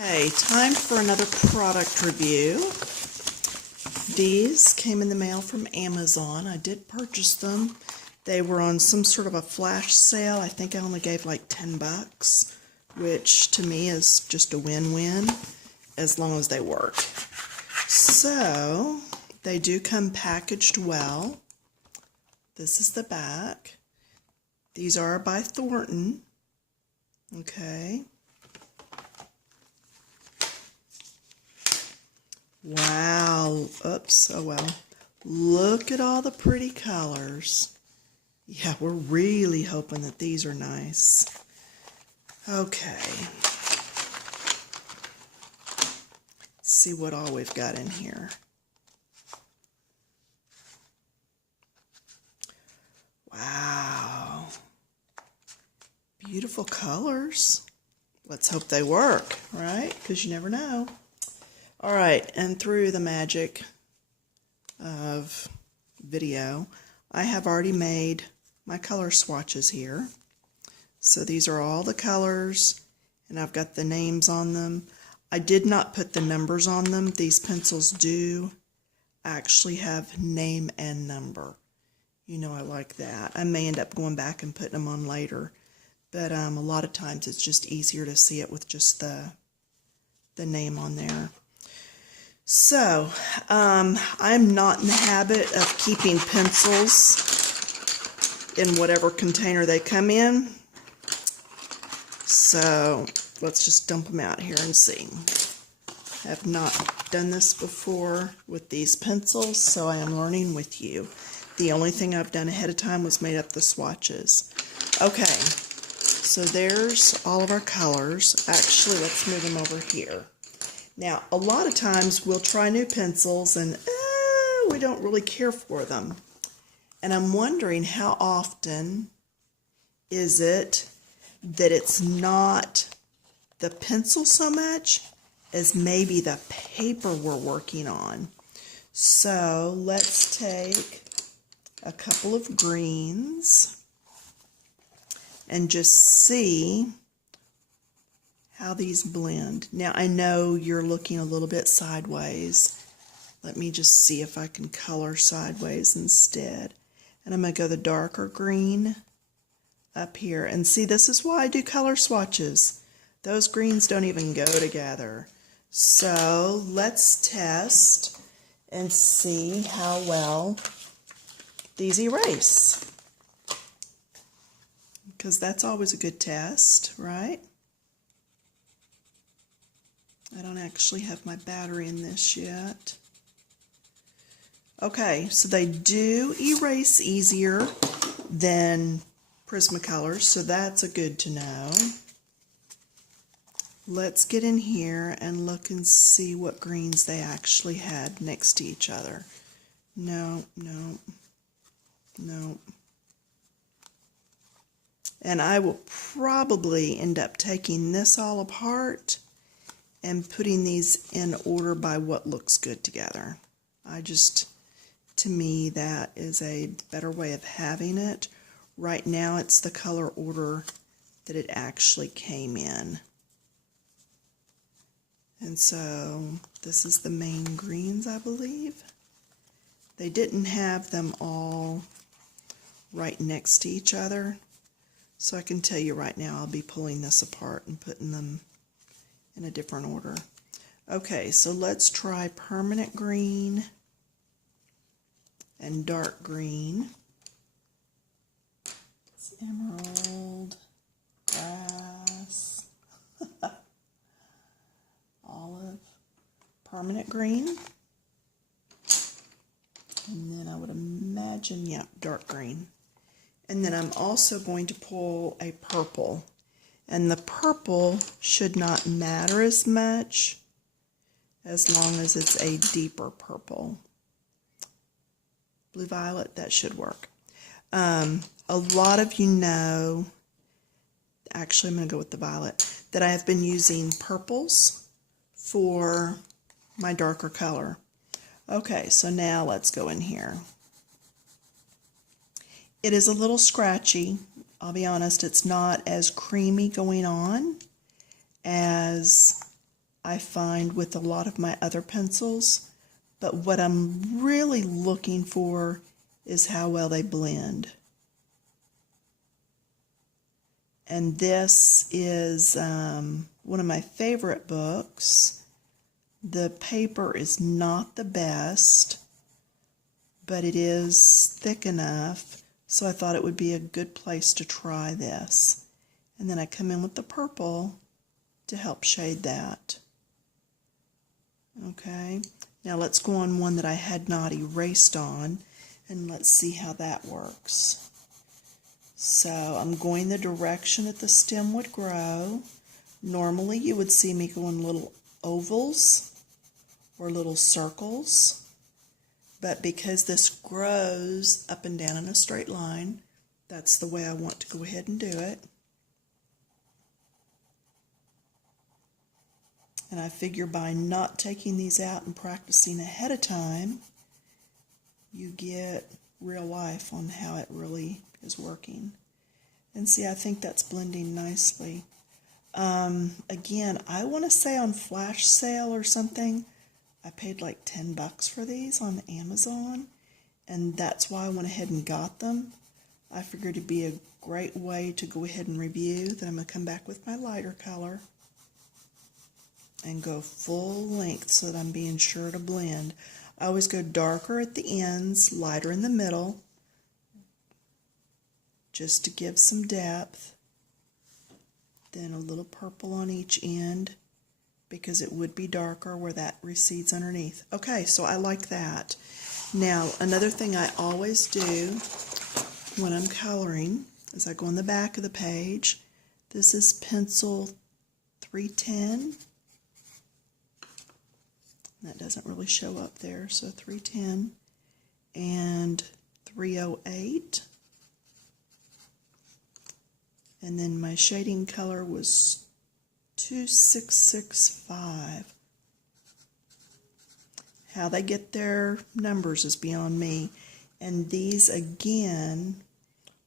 Okay, time for another product review. These came in the mail from Amazon. I did purchase them. They were on some sort of a flash sale. I think I only gave like 10 bucks, which to me is just a win-win as long as they work. So, they do come packaged well. This is the back. These are by Thornton. Okay. Wow, oops, oh well. Look at all the pretty colors. Yeah, we're really hoping that these are nice. Okay. Let's see what all we've got in here. Wow. Beautiful colors. Let's hope they work, right? Because you never know. All right, and through the magic of video, I have already made my color swatches here. So these are all the colors, and I've got the names on them. I did not put the numbers on them. These pencils do actually have name and number. You know I like that. I may end up going back and putting them on later, but a lot of times it's just easier to see it with just the name on there. So, I'm not in the habit of keeping pencils in whatever container they come in. So, let's just dump them out here and see. I have not done this before with these pencils, so I am learning with you. The only thing I've done ahead of time was made up the swatches. Okay, so there's all of our colors. Actually, let's move them over here. Now, a lot of times we'll try new pencils and we don't really care for them. And I'm wondering how often is it that it's not the pencil so much as maybe the paper we're working on. So let's take a couple of greens and just see how these blend. Now I know you're looking a little bit sideways. Let me just see if I can color sideways instead. And I'm going to go the darker green up here. And see, this is why I do color swatches. Those greens don't even go together. So let's test and see how well these erase. Because that's always a good test, right? I don't actually have my battery in this yet. Okay, so they do erase easier than Prismacolors, so that's a good to know. Let's get in here and look and see what greens they actually had next to each other. No, no, no. And I will probably end up taking this all apart and putting these in order by what looks good together. To me, that is a better way of having it. Right now, it's the color order that it actually came in. And so, this is the main greens, I believe. They didn't have them all right next to each other. So I can tell you right now, I'll be pulling this apart and putting them in a different order. Okay, so let's try permanent green and dark green. It's emerald, grass, olive, permanent green, and then I would imagine, yeah, dark green. And then I'm also going to pull a purple. And the purple should not matter as much as long as it's a deeper purple. Blue violet, that should work. A lot of you know, actually I'm going to go with the violet, that I have been using purples for my darker color. Okay, so now let's go in here. It is a little scratchy. I'll be honest, it's not as creamy going on as I find with a lot of my other pencils, but what I'm really looking for is how well they blend. And this is one of my favorite books. The paper is not the best, but it is thick enough, so I thought it would be a good place to try this. And then I come in with the purple to help shade that. Okay, now let's go on one that I had not erased on, and let's see how that works. So I'm going the direction that the stem would grow. Normally you would see me go in little ovals or little circles, but because this grows up and down in a straight line, that's the way I want to go ahead and do it. And I figure by not taking these out and practicing ahead of time, you get real life on how it really is working. And see, I think that's blending nicely. Again, I want to say on flash sale or something, I paid like $10 for these on Amazon, and that's why I went ahead and got them. I figured it'd be a great way to go ahead and review. Then I'm going to come back with my lighter color and go full length so that I'm being sure to blend. I always go darker at the ends, lighter in the middle, just to give some depth. Then a little purple on each end because it would be darker where that recedes underneath. Okay, so I like that. Now, another thing I always do when I'm coloring is I go on the back of the page. This is pencil 310. That doesn't really show up there, so 310 and 308. And then my shading color was 2665. How they get their numbers is beyond me. And these, again,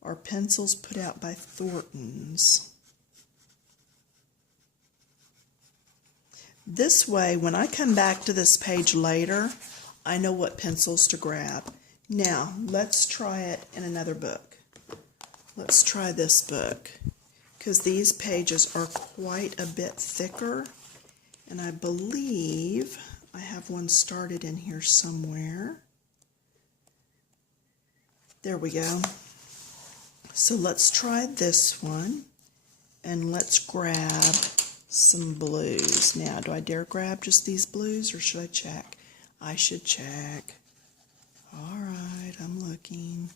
are pencils put out by Thornton's. This way, when I come back to this page later, I know what pencils to grab. Now, let's try it in another book. Let's try this book, because these pages are quite a bit thicker, and I believe I have one started in here somewhere. There we go. So let's try this one, and let's grab some blues. Now, do I dare grab just these blues, or should I check? I should check. All right, I'm looking.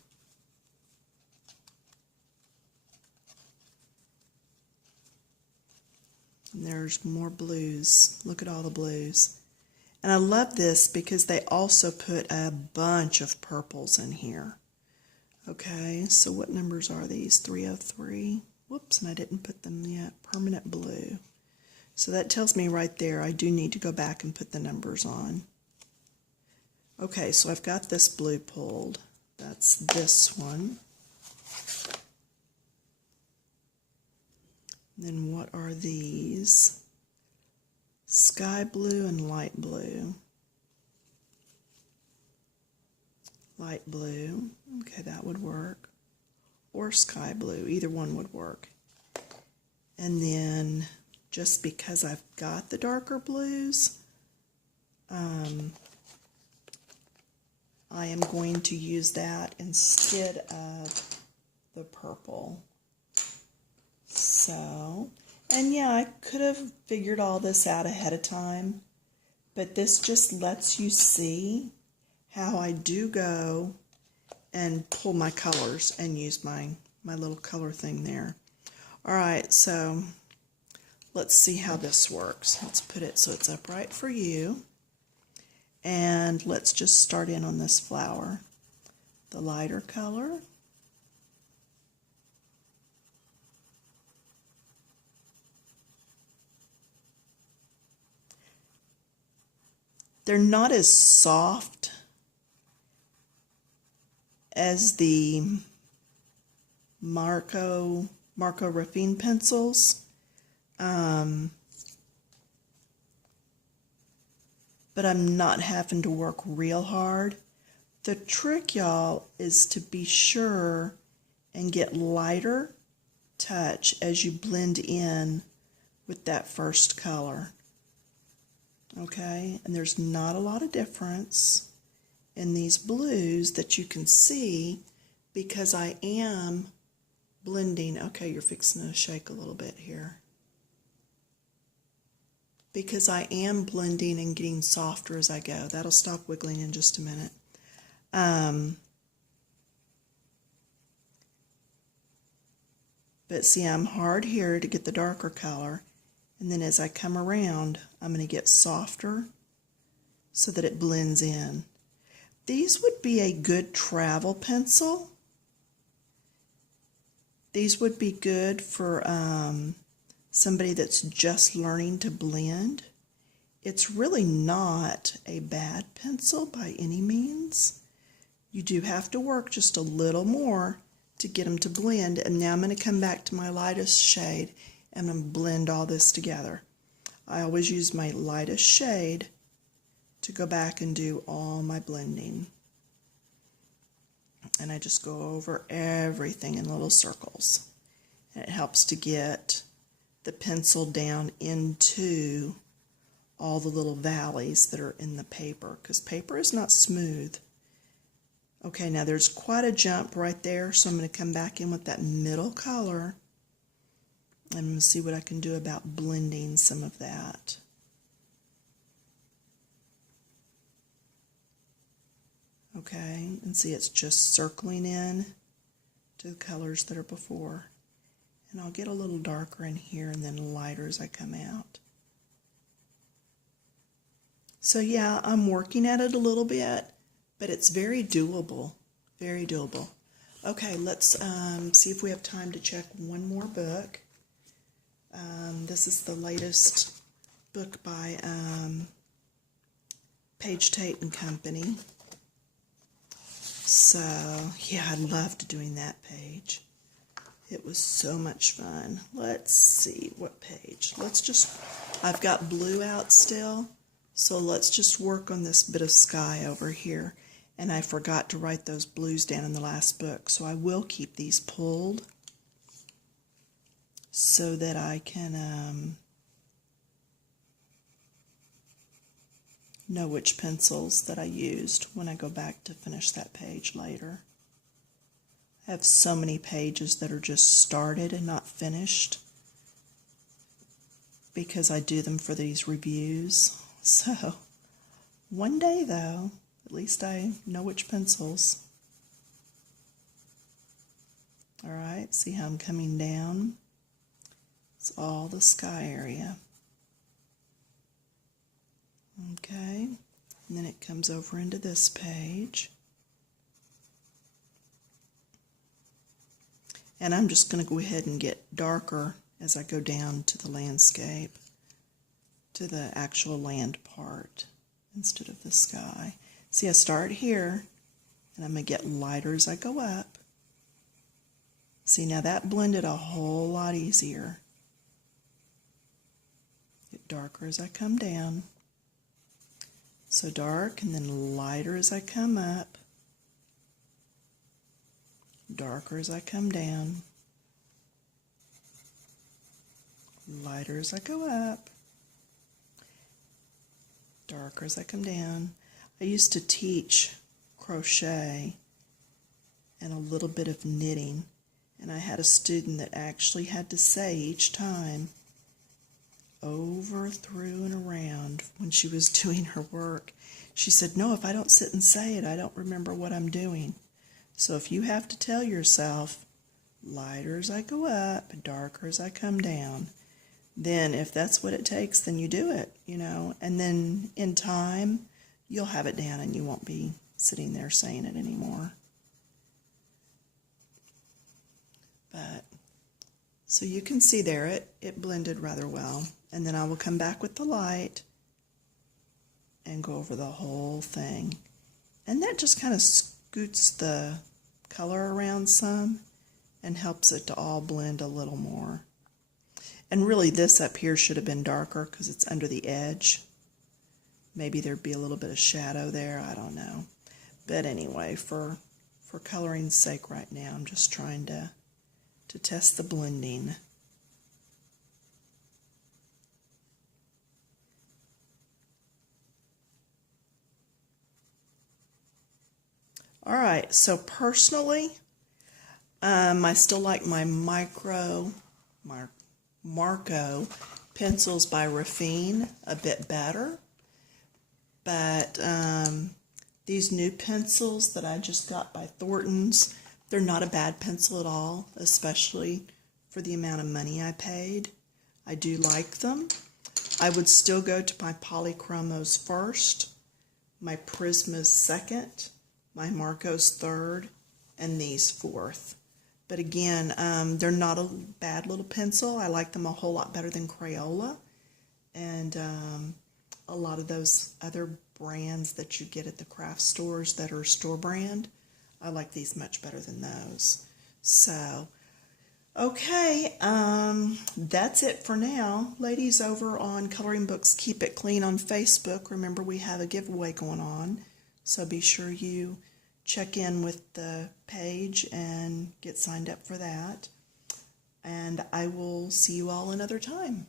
And there's more blues. Look at all the blues. And I love this because they also put a bunch of purples in here. Okay, so what numbers are these? 303. Whoops, and I didn't put them yet. Permanent blue. So that tells me right there I do need to go back and put the numbers on. Okay, so I've got this blue pulled. That's this one. Then what are these? Sky blue and light blue. Light blue. Okay, that would work. Or sky blue. Either one would work. And then, just because I've got the darker blues, I am going to use that instead of the purple. So, and yeah, I could have figured all this out ahead of time, but this just lets you see how I do go and pull my colors and use my little color thing there. All right, so let's see how this works. Let's put it so it's upright for you. And let's just start in on this flower. The lighter color. They're not as soft as the Marco Raffine pencils. but I'm not having to work real hard. The trick, y'all, is to be sure and get lighter touch as you blend in with that first color. Okay, and there's not a lot of difference in these blues that you can see because I am blending. Okay, you're fixing to shake a little bit here. Because I am blending and getting softer as I go. That'll stop wiggling in just a minute. But see, I'm hard here to get the darker color, and then as I come around, I'm going to get softer so that it blends in. These would be a good travel pencil. These would be good for somebody that's just learning to blend. It's really not a bad pencil by any means. You do have to work just a little more to get them to blend. And now I'm going to come back to my lightest shade and I'm going to blend all this together. I always use my lightest shade to go back and do all my blending. And I just go over everything in little circles. And it helps to get the pencil down into all the little valleys that are in the paper, because paper is not smooth. Okay, now there's quite a jump right there, so I'm going to come back in with that middle color. I'm going to see what I can do about blending some of that. Okay, and see it's just circling in to the colors that are before. And I'll get a little darker in here and then lighter as I come out. So yeah, I'm working at it a little bit, but it's very doable, very doable. Okay, let's see if we have time to check one more book. This is the latest book by Page Tate and Company. So yeah, I loved doing that page. It was so much fun. Let's see what page. I've got blue out still, so let's just work on this bit of sky over here. And I forgot to write those blues down in the last book, so I will keep these pulled so that I can know which pencils that I used when I go back to finish that page later. I have so many pages that are just started and not finished because I do them for these reviews. So one day though, at least I know which pencils. Alright, see how I'm coming down? It's all the sky area. Okay, and then it comes over into this page. And I'm just going to go ahead and get darker as I go down to the landscape, to the actual land part instead of the sky. See, I start here, and I'm going to get lighter as I go up. See, now that blended a whole lot easier. Get darker as I come down. So dark, and then lighter as I come up. Darker as I come down, lighter as I go up, darker as I come down. I used to teach crochet and a little bit of knitting, and I had a student that actually had to say each time, over, through, and around when she was doing her work, she said, no, if I don't sit and say it, I don't remember what I'm doing. So if you have to tell yourself, lighter as I go up, darker as I come down, then if that's what it takes, then you do it, you know. And then in time, you'll have it down and you won't be sitting there saying it anymore. But, so you can see there, it blended rather well. And then I will come back with the light and go over the whole thing. And that just kind of scoots the color around some and helps it to all blend a little more. And really this up here should have been darker because it's under the edge. maybe there'd be a little bit of shadow there. I don't know. But anyway, for coloring's sake right now, I'm just trying to test the blending. All right, so personally, I still like my Marco pencils by Raffine a bit better, but these new pencils that I just got by Thornton's, they're not a bad pencil at all, especially for the amount of money I paid. I do like them. I would still go to my Polychromos first, my Prismas second, my Marcos third, and these fourth. But again, they're not a bad little pencil. I like them a whole lot better than Crayola and a lot of those other brands that you get at the craft stores that are store brand. I like these much better than those. So, okay, that's it for now. Ladies over on Coloring Books Keep It Clean on Facebook, remember we have a giveaway going on. So be sure you check in with the page and get signed up for that. And I will see you all another time.